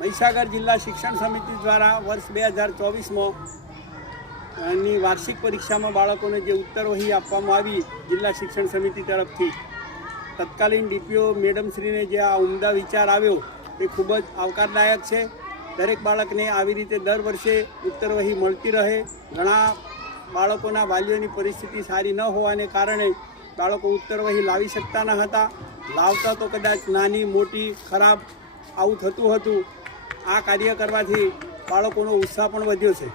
મહીસાગર જિલ્લા શિક્ષણ સમિતિ દ્વારા વર્ષ 2024 ની વાર્ષિક પરીક્ષામાં બાળકોને જે ઉત્તરવહી આપવામાં આવી જિલ્લા શિક્ષણ સમિતિ તરફથી તત્કાલીન ડીપીઓ મેડમશ્રીને જે આ ઉમદા વિચાર આવ્યો એ ખૂબ જ આવકારદાયક છે। દરેક બાળકને આવી રીતે દર વર્ષે ઉત્તરવહી મળતી રહે। ઘણા બાળકોના વાલીઓની પરિસ્થિતિ સારી ન હોવાને કારણે બાળકો ઉત્તરવહી લાવી શકતા ન હતા, લાવતા તો કદાચ નાની મોટી ખરાબ આવું થતું હતું। આ કાર્ય કરવાથી બાળકોનો ઉત્સાહ પણ વધ્યો છે।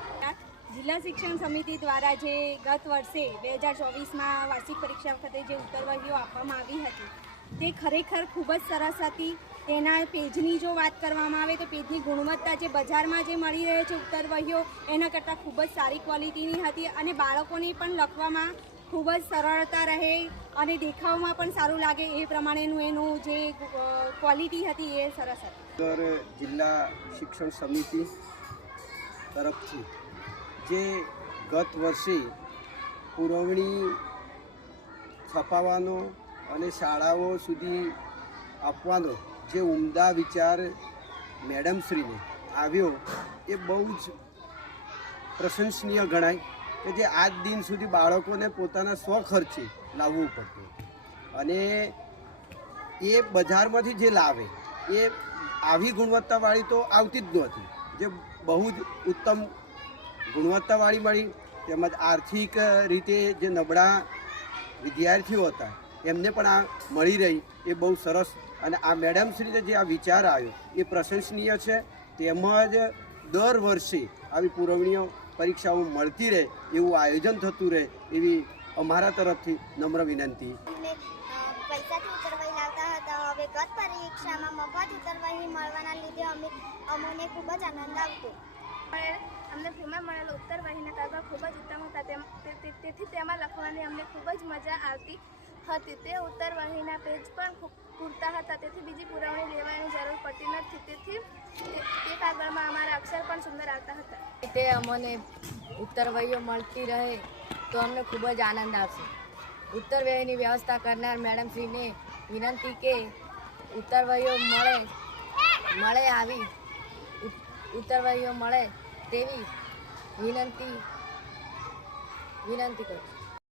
જિલ્લા શિક્ષણ સમિતિ દ્વારા જે ગત વર્ષે 2024માં વાર્ષિક પરીક્ષા વખતે જે ઉત્તરવહીઓ આપવામાં આવી હતી તે ખરેખર ખૂબ જ સરસ હતી। તેના પેજની જો વાત કરવામાં આવે તો પેજની ગુણવત્તા જે બજારમાં જે મળી રહે છે ઉત્તરવહીઓ એના કરતાં ખૂબ જ સારી ક્વોલિટીની હતી અને બાળકોને પણ લખવામાં ખૂબ જ સરળતા રહે અને દેખાવમાં પણ સારું લાગે એ પ્રમાણેનું એનું જે ક્વોલિટી હતી એ સરસ હતી। જિલ્લા શિક્ષણ સમિતિ તરફથી જે ગત વર્ષે પુરવણી છપાવવાનો અને શાળાઓ સુધી આપવાનો જે ઉમદા વિચાર મેડમશ્રીને આવ્યો એ બહુ જ પ્રશંસનીય ગણાય કે જે આજ દિન સુધી બાળકોને પોતાના સ્વખર્ચે લાવવું પડતું અને એ બજારમાંથી જે લાવે એ આવી ગુણવત્તાવાળી તો આવતી જ નહોતી, જે બહુ જ ઉત્તમ ગુણવત્તાવાળી મળી। તેમજ આર્થિક રીતે જે નબળા વિદ્યાર્થીઓ હતા એમને પણ આ મળી રહી એ બહુ સરસ અને આ મેડમશ્રીને જે આ વિચાર આવ્યો એ પ્રશંસનીય છે। તેમજ દર વર્ષે આવી પુરવણીઓ પરીક્ષાઓ મળતી રહે એવું આયોજન થતું રહે એવી અમારા તરફથી નમ્ર વિનંતી। પૈસાથી ઉત્તરવહી લાવતા હતા, હવે ગત પરીક્ષામાં મફત ઉત્તરવહી મળવાના લીધે અમને ખૂબ જ આનંદ આવતો। અમને ફ્રીમાં મળેલા ઉત્તરવહીના કાગળ ખૂબ જ ઉત્તમ હતા, તેથી તેમાં લખવાની અમને ખૂબ જ મજા આવતી હતી। તે ઉત્તરવહીના પેજ પણ ખૂબ પૂરતા હતા, તેથી બીજી પુરવણી લેવાની જરૂર પડતી નથી, તેથી તે કાગળમાં અમારા અક્ષર પણ સુંદર આવતા હતા। તે અમને ઉત્તરવહીઓ મળતી રહે તો અમને ખૂબ જ આનંદ આવશે। ઉત્તરવહીની વ્યવસ્થા કરનાર મેડમશ્રીને વિનંતી કે ઉત્તરવહીઓ મળે આવી ઉત્તરવહીઓ મળે તેવી વિનંતી કરું।